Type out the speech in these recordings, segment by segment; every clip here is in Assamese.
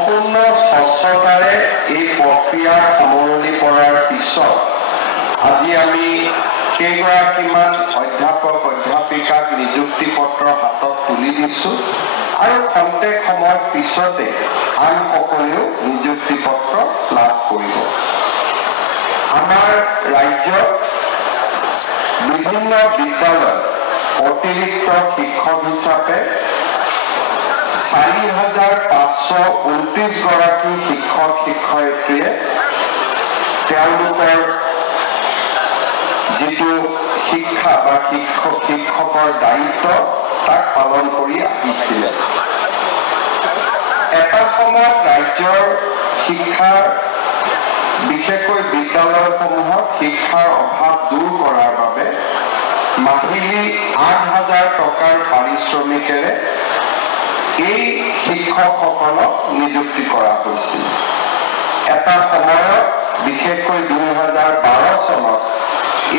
সম্পূৰ্ণ স্বচ্ছতাৰে এই প্ৰক্ৰিয়া সামৰণি পৰাৰ পিছত আজি আমি কেইগৰাকীমান অধ্যাপক অধ্যাপিকাক নিযুক্তি পত্ৰ হাতত তুলি দিছোঁ আৰু খন্তেক সময়ৰ পিছতে আন সকলেও নিযুক্তি পত্ৰ লাভ কৰিব। আমাৰ ৰাজ্যত বিভিন্ন বিদ্যালয়ত অতিৰিক্ত শিক্ষক হিচাপে 4,529 গৰাকী শিক্ষক শিক্ষয়িত্ৰীয়ে তেওঁলোকৰ যিটো শিক্ষা বা শিক্ষকৰ দায়িত্ব তাক পালন কৰি আহিছিল। এটা সময়ত ৰাজ্যৰ শিক্ষাৰ বিশেষকৈ বিদ্যালয়সমূহত শিক্ষাৰ অভাৱ দূৰ কৰাৰ বাবে মাহিলী 8,000 টকাৰ পাৰিশ্ৰমিকেৰে এই শিক্ষকসকলক নিযুক্তি কৰা হৈছিল। এটা সময়ত বিশেষকৈ 2012 চনত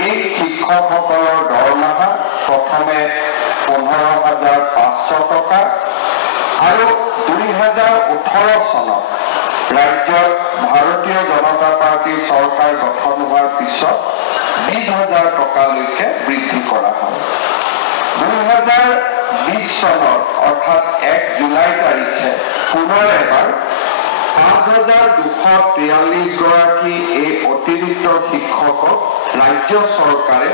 এই শিক্ষকসকলৰ দৰমহা প্ৰথমে 15,500 টকা আৰু 2018 চনত ৰাজ্যত ভাৰতীয় জনতা পাৰ্টীৰ চৰকাৰ গঠন হোৱাৰ পিছত 20,000 টকালৈকে বৃদ্ধি কৰা হয়। 2020 চনত অৰ্থাৎ 1 জুলাই তাৰিখে পুনৰ এবাৰ 5,243 গৰাকী এই অতিৰিক্ত শিক্ষকক ৰাজ্য চৰকাৰে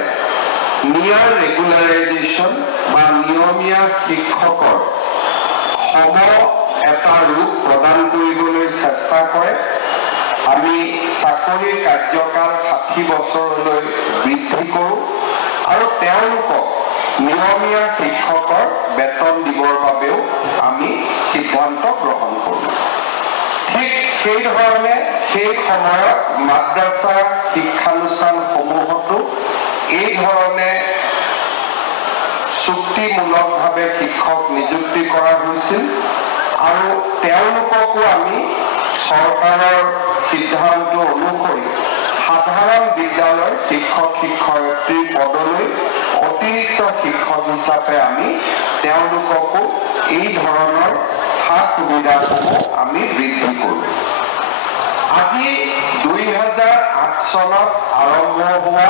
নিয়াৰ ৰেগুলাৰাইজেশ্যন বা নিয়মীয়া শিক্ষকৰ সম এটা ৰূপ প্ৰদান কৰিবলৈ চেষ্টা কৰে। আমি চাকৰিৰ কাৰ্যকাল 60 বছৰলৈ বৃদ্ধি কৰোঁ আৰু তেওঁলোকক নিয়মীয়া শিক্ষকৰ বেতন দিবৰ বাবেও আমি সিদ্ধান্ত গ্ৰহণ কৰোঁ। ঠিক সেইধৰণে সেই সময়ত মাদ্ৰাছা শিক্ষানুষ্ঠানসমূহতো এই ধৰণে চুক্তিমূলকভাৱে শিক্ষক নিযুক্তি কৰা হৈছিল আৰু তেওঁলোককো আমি চৰকাৰৰ সিদ্ধান্ত অনুসৰি সাধাৰণ বিদ্যালয়ৰ শিক্ষক শিক্ষয়িত্ৰীৰ পদলৈ অতিৰিক্ত শিক্ষক হিচাপে আমি তেওঁলোককো এই ধৰণৰ সা সুবিধাসমূহ আমি বৃদ্ধি কৰোঁ। আজি 2008 চনত আৰম্ভ হোৱা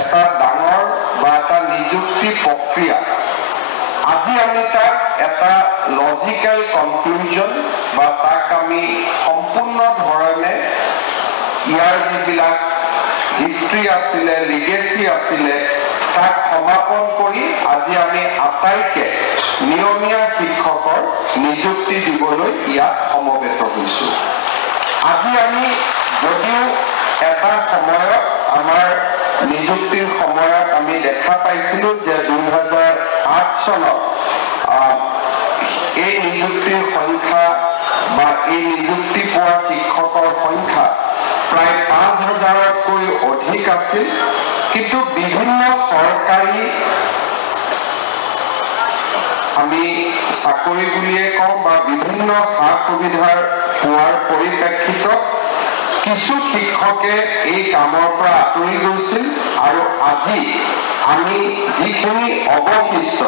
এটা ডাঙৰ বা এটা নিযুক্তি প্ৰক্ৰিয়া আজি আমি তাক এটা লজিকেল কনক্লুজন বা তাক আমি সম্পূৰ্ণ ধৰণে ইয়াৰ যিবিলাক হিষ্ট্ৰী আছিলে লিগেচি আছিলে তাক সমাপন কৰি আজি আমি আটাইকে নিয়মীয়া শিক্ষকৰ নিযুক্তি দিবলৈ ইয়াত সমবেত হৈছোঁ। আজি আমি যদিও এটা সময়ত আমাৰ নিযুক্তিৰ সময়ত আমি দেখা পাইছিলোঁ যে 2008 চনত এই নিযুক্তিৰ সংখ্যা বা এই নিযুক্তি পোৱা শিক্ষকৰ সংখ্যা প্ৰায় 5,000তকৈ অধিক আছিল, কিন্তু বিভিন্ন চৰকাৰী আমি চাকৰি বুলিয়ে কওঁ বা বিভিন্ন সা সুবিধাৰ পোৱাৰ পৰিপ্ৰেক্ষিতত কিছু শিক্ষকে এই কামৰ পৰা আঁতৰি গৈছিল আৰু আজি আমি যিখিনি অৱশিষ্ট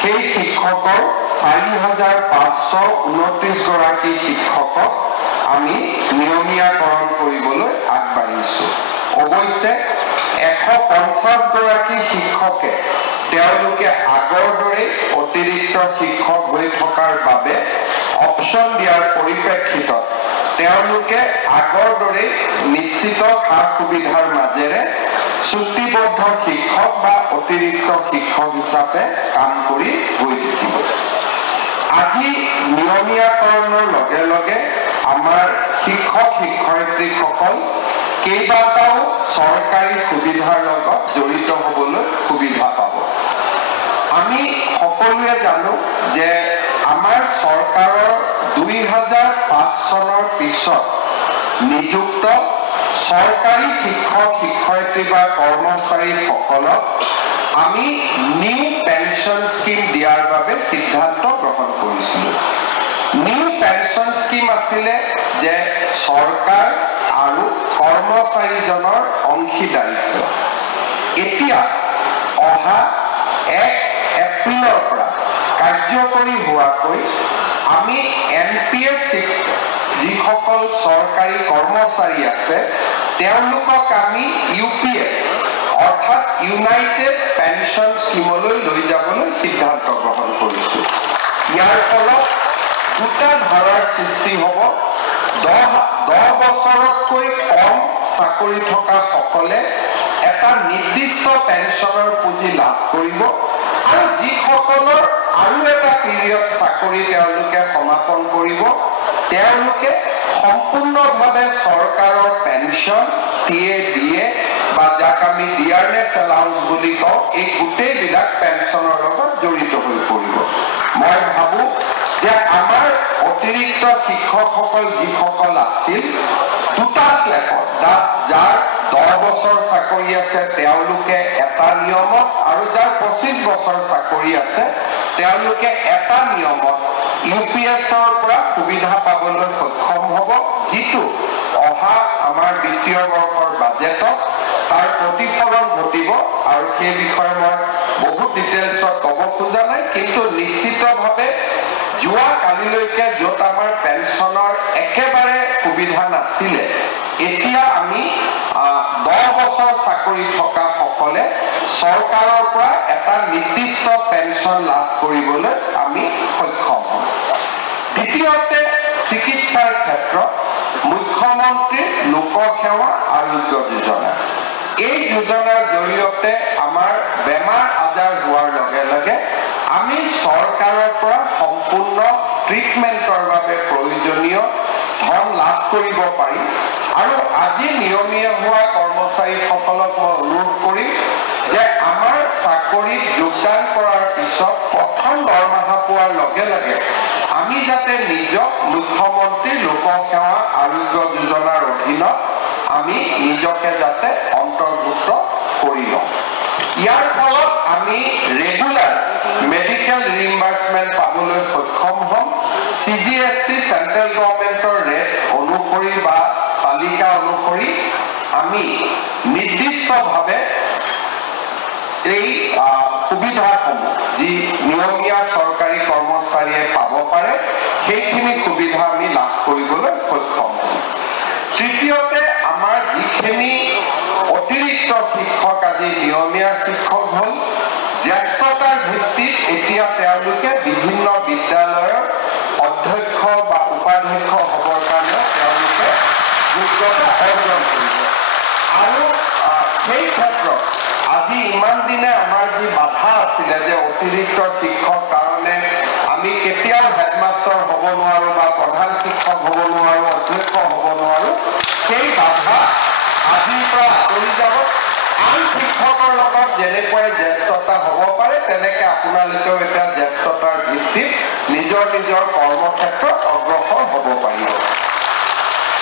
সেই শিক্ষকৰ 4,529 গৰাকী শিক্ষকক আমি নিয়মীয়াকৰণ কৰিবলৈ আগবাঢ়িছোঁ। অৱশ্যে 150 গৰাকী শিক্ষকে তেওঁলোকে আগৰ দৰে অতিৰিক্ত শিক্ষক হৈ থকাৰ বাবে অপশ্যন দিয়াৰ পৰিপ্ৰেক্ষিতত তেওঁলোকে আগৰ দৰে নিশ্চিত সা সুবিধাৰ মাজেৰে চুক্তিবদ্ধ শিক্ষক বা অতিৰিক্ত শিক্ষক হিচাপে কাম কৰি গৈ থাকিব। আজি নিয়মীয়াকৰণৰ লগে লগে আমাৰ শিক্ষক শিক্ষয়িত্ৰীসকল কেইবাটাও চৰকাৰী সুবিধাৰ লগত জড়িত হ'বলৈ সুবিধা পাব। আমি সকলোৱে জানো যে আমাৰ চৰকাৰৰ 2005 চনৰ পিছত নিযুক্ত চৰকাৰী শিক্ষক শিক্ষয়িত্ৰী বা কৰ্মচাৰীসকলক আমি নিউ পেঞ্চন স্কিম দিয়াৰ বাবে সিদ্ধান্ত গ্ৰহণ কৰিছিলোঁ। নিউ পেঞ্চন স্কিম আছিলে যে চৰকাৰ আৰু কৰ্মচাৰীজনৰ অংশীদাৰিত্ব। এতিয়া অহা 1 এপ্ৰিলৰ পৰা কাৰ্যকৰী হোৱাকৈ আমি NPS যিসকল চৰকাৰী কৰ্মচাৰী আছে তেওঁলোকক আমি UPS অৰ্থাৎ ইউনাইটেড পেনশ্যন স্কিমলৈ লৈ যাবলৈ সিদ্ধান্ত গ্ৰহণ কৰিছোঁ। ইয়াৰ ফলত দুটা ধাৰাৰ সৃষ্টি হ'ব। 10 বছৰতকৈ কম চাকৰি থকা সকলে এটা নিৰ্দিষ্ট পেনশ্যনৰ পুঁজি লাভ কৰিব আৰু যিসকলৰ আৰু এটা পিৰিয়ড চাকৰি তেওঁলোকে সমাপন কৰিব তেওঁলোকে সম্পূৰ্ণভাৱে চৰকাৰৰ পেনশ্যন TADA বা যাক আমি ডিয়াৰনেছ এলাউন্স বুলি কওঁ এই গোটেইবিলাক পেনশ্যনৰ লগত জড়িত হৈ পৰিব। মই ভাবোঁ যে আমাৰ অতিৰিক্ত শিক্ষকসকল যিসকল আছিল দুটা স্লেপত যাৰ 10 বছৰ চাকৰি আছে তেওঁলোকে এটা নিয়মত আৰু যাৰ 25 বছৰ চাকৰি আছে তেওঁলোকে এটা নিয়মত UPSৰ পৰা সুবিধা পাবলৈ সক্ষম হ'ব, যিটো অহা আমাৰ বিত্তীয় বৰ্ষৰ বাজেটত তাৰ প্ৰতিফলন ঘটিব। আৰু সেই বিষয়ে মই বহুত ডিটেইলছত ক'ব খোজা নাই, কিন্তু নিশ্চিতভাৱে যোৱা কালিলৈকে য'ত আমাৰ পেনশ্যনৰ একেবাৰে সুবিধা নাছিলে এতিয়া আমি 10 বছৰ চাকৰি থকা সকলে চৰকাৰৰ পৰা এটা নিৰ্দিষ্ট পেনশ্যন লাভ কৰিবলৈ আমি সক্ষম হ'ম। দ্বিতীয়তে চিকিৎসাৰ ক্ষেত্ৰত মুখ্যমন্ত্ৰীৰ লোকসেৱা আৰোগ্য যোজনা। এই যোজনাৰ জৰিয়তে আমাৰ বেমাৰ আজাৰ হোৱাৰ লগে লগে আমি চৰকাৰৰ পৰা সম্পূৰ্ণ ট্ৰিটমেণ্টৰ বাবে প্ৰয়োজনীয় ধন লাভ কৰিব পাৰিম। আৰু আজি নিয়মীয়া হোৱা কৰ্মচাৰীসকলক মই অনুৰোধ কৰিম যে আমাৰ চাকৰিত যোগদান কৰাৰ পিছত প্ৰথম দৰমহা পোৱাৰ লগে লগে আমি যাতে নিজক মুখ্যমন্ত্ৰী লোকসেৱা আৰোগ্য যোজনাৰ অধীনত আমি নিজকে যাতে অন্তৰ্ভুক্ত কৰি লওঁ। ইয়াৰ ফলত আমি ৰেগুলাৰ মেডিকেল ৰিইম্বাৰ্চমেণ্ট পাবলৈ সক্ষম হ'ম। CGSC চেণ্ট্ৰেল গভৰ্ণমেণ্টৰ ৰেট অনুসৰি বা তালিকা অনুসৰি আমি নিৰ্দিষ্টভাৱে এই সুবিধাসমূহ যি নিয়মীয়া চৰকাৰী কৰ্মচাৰীয়ে পাব পাৰে সেইখিনি সুবিধা আমি লাভ কৰিবলৈ সক্ষম হ'ম। তৃতীয়তে আমাৰ যিখিনি অতিৰিক্ত শিক্ষক আজি নিয়মীয়া শিক্ষক হ'ল জ্যেষ্ঠতাৰ ভিত্তিত এতিয়া তেওঁলোকে বিভিন্ন বিদ্যালয়ৰ অধ্যক্ষ বা উপাধ্যক্ষ হ'বৰ কাৰণে তেওঁলোকে যোগ্যতা অৰ্জন কৰিব। আৰু সেই ক্ষেত্ৰত আজি ইমান দিনে আমাৰ যি বাধা আছিলে যে অতিৰিক্ত শিক্ষক কাৰণে আমি কেতিয়াও হেডমাষ্টাৰ হ'ব নোৱাৰোঁ বা প্ৰধান শিক্ষক হ'ব নোৱাৰোঁ, অধ্যক্ষ হ'ব নোৱাৰোঁ, সেই বাধা আজিৰ পৰা আঁতৰি যাব। আন শিক্ষকৰ লগত যেনেকৈ জ্যেষ্ঠতা হ'ব পাৰে তেনেকৈ আপোনালোকেও এটা জ্যেষ্ঠতাৰ ভিত্তিত নিজৰ নিজৰ কৰ্মক্ষেত্ৰত অগ্ৰসৰ হ'ব পাৰিব।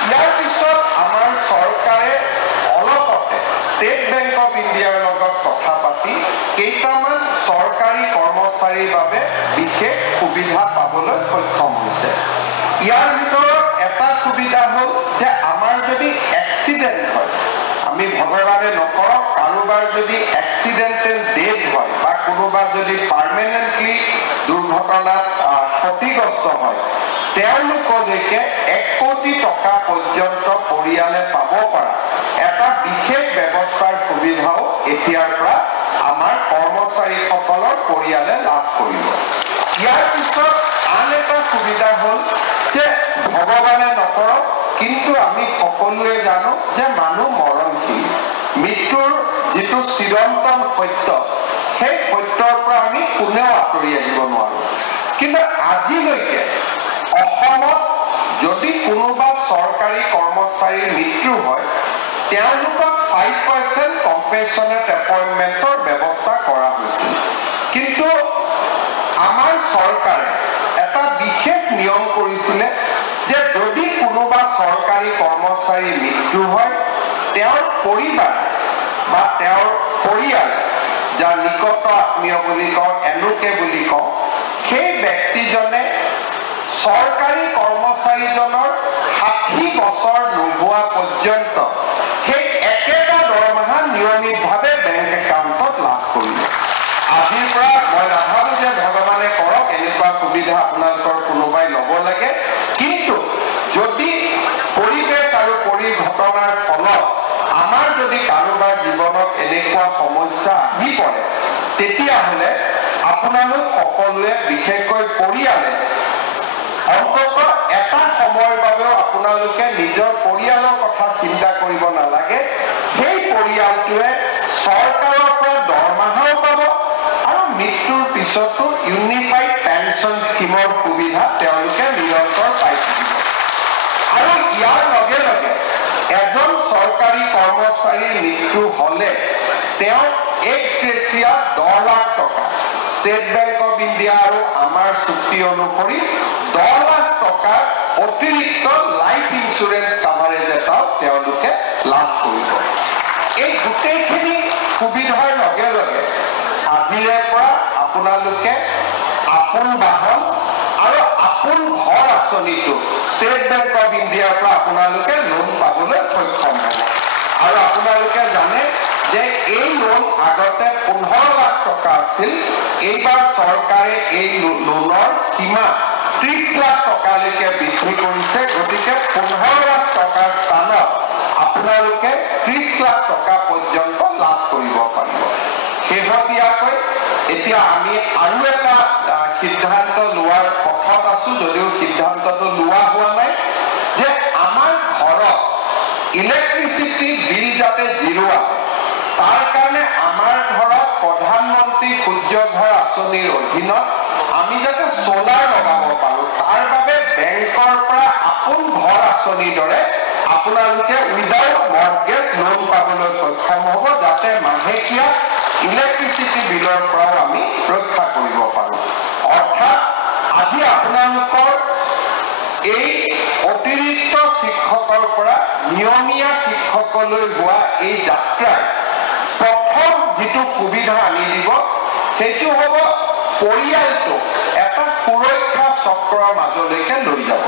ইয়াৰ পিছত আমাৰ চৰকাৰে অলপতে ষ্টেট বেংক অফ ইণ্ডিয়াৰ লগত কথা পাতি কেইটামান চৰকাৰী কৰ্মচাৰীৰ বাবে বিশেষ সুবিধা পাবলৈ সক্ষম হৈছে। ইয়াৰ ভিতৰত এটা সুবিধা হ'ল যে আমাৰ যদি এক্সিডেণ্ট হয়, আমি ভগৱানে নকৰক কাৰোবাৰ যদি এক্সিডেণ্টেল ডেথ হয় বা কোনোবা যদি পাৰ্মানেণ্টলি দুৰ্ঘটনাত ক্ষতিগ্ৰস্ত হয় তেওঁলোকলৈকে 1 কোটি টকা পৰ্যন্ত পৰিয়ালে পাব পৰা এটা বিশেষ ব্যৱস্থাৰ সুবিধাও এতিয়াৰ পৰা আমাৰ কৰ্মচাৰীসকলৰ পৰিয়ালে লাভ কৰিব। ইয়াৰ পিছত আন এটা সুবিধা হ'ল যে ভগৱানে নকৰক কিন্তু আমি সকলোৱে জানো যে মানুহ মৰণশীল, মৃত্যুৰ যিটো চিৰন্তন সত্য সেই সত্যৰ পৰা আমি কোনেও আঁতৰি আহিব নোৱাৰোঁ। কিন্তু আজিলৈকে অসমত যদি কোনোবা চৰকাৰী কৰ্মচাৰীৰ মৃত্যু হয় তেওঁলোকক 5% কম্পেনচনেট এপইণ্টমেণ্টৰ ব্যৱস্থা কৰা হৈছিল। কিন্তু আমাৰ চৰকাৰে এটা বিশেষ নিয়ম কৰিছিলে যে যদি কোনোবা চৰকাৰী কৰ্মচাৰীৰ মৃত্যু হয় তেওঁৰ পৰিবাৰ বা তেওঁৰ পৰিয়াল যাৰ নিকট আত্মীয় বুলি কওঁ, এনুকে বুলি কওঁ, সেই ব্যক্তিজনে চৰকাৰী কৰ্মচাৰীজনৰ 60 বছৰ নোহোৱা পৰ্যন্ত সেই একেটা দৰমহা নিয়মিতভাৱে বেংক একাউণ্টত লাভ কৰিব। আজিৰ পৰা মই নাভাবোঁ যে ভগৱানে কৰক এনেকুৱা সুবিধা আপোনালোকৰ কোনোবাই ল'ব লাগে, কিন্তু যদি ঘটনাৰ ফলত আমাৰ যদি কাৰোবাৰ জীৱনত এনেকুৱা সমস্যা আহি পৰে তেতিয়াহ'লে আপোনালোক সকলোৱে বিশেষকৈ পৰিয়ালে অন্তত এটা সময়ৰ বাবেও আপোনালোকে নিজৰ পৰিয়ালৰ কথা চিন্তা কৰিব নালাগে সেই পৰিয়ালটোৱে চৰকাৰৰ পৰা দৰমহাও পাব আৰু মৃত্যুৰ পিছতো ইউনিফাইড পেনশ্যন স্কিমৰ সুবিধা তেওঁলোকে নিৰন্তৰ পাই থাকিব আৰু ইয়াৰ লগে লগে এজন চৰকাৰী কৰ্মচাৰীৰ মৃত্যু হ'লে তেওঁ এক্স গ্ৰেচিয়া 10 লাখ টকা ষ্টেট বেংক অফ ইণ্ডিয়া আৰু আমাৰ চুক্তি অনুসৰি 10 লাখ টকা অতিৰিক্ত লাইফ ইঞ্চুৰেঞ্চ কাভাৰেজ এটাও তেওঁলোকে লাভ কৰিব এই গোটেইখিনি সুবিধাৰ লগে লগে আজিৰে পৰা আপোনালোকে আপোন বাহন আৰু আপোন ঘৰ আঁচনিটো ষ্টেট বেংক অফ ইণ্ডিয়াৰ পৰা আপোনালোকে লোন পাবলৈ সক্ষম হ'ব আৰু আপোনালোকে জানে যে এই লোন আগতে 15 লাখ টকা আছিল এইবাৰ চৰকাৰে এই লোনৰ সীমা 30 লাখ টকালৈকে বৃদ্ধি কৰিছে গতিকে 15 লাখ টকাৰ স্থানত আপোনালোকে 30 লাখ টকা পৰ্যন্ত লাভ কৰিব পাৰিব শেহতীয়াকৈ এতিয়া আমি আৰু এটা সিদ্ধান্ত লোৱাৰ পথত আছো যদিও সিদ্ধান্তটো লোৱা হোৱা নাই যে আমাৰ ঘৰত ইলেক্ট্ৰিচিটি বিল যাতে জিৰোৱা তাৰ কাৰণে আমাৰ ঘৰত প্ৰধানমন্ত্ৰী সূৰ্য ঘৰ আঁচনিৰ অধীনত আমি যাতে সোলাৰ লগাব পাৰো তাৰ বাবে বেংকৰ পৰা আপোন ঘৰ আঁচনিৰ দৰে আপোনালোকে উইদাউট মৰ্টগেজ লোন পাবলৈ সক্ষম হ'ব যাতে মাহেকীয়া ইলেক্ট্ৰিচিটি বিলৰ পৰাও আমি ৰক্ষা কৰিব পাৰো অৰ্থাৎ আজি আপোনালোকৰ এই অতিৰিক্ত শিক্ষকৰ পৰা নিয়মীয়া শিক্ষকলৈ হোৱা এই যাত্ৰাৰ প্ৰথম যিটো সুবিধা আনি দিব সেইটো হ'ব পৰিয়ালটো এটা সুৰক্ষা চক্ৰৰ মাজলৈকে লৈ যাব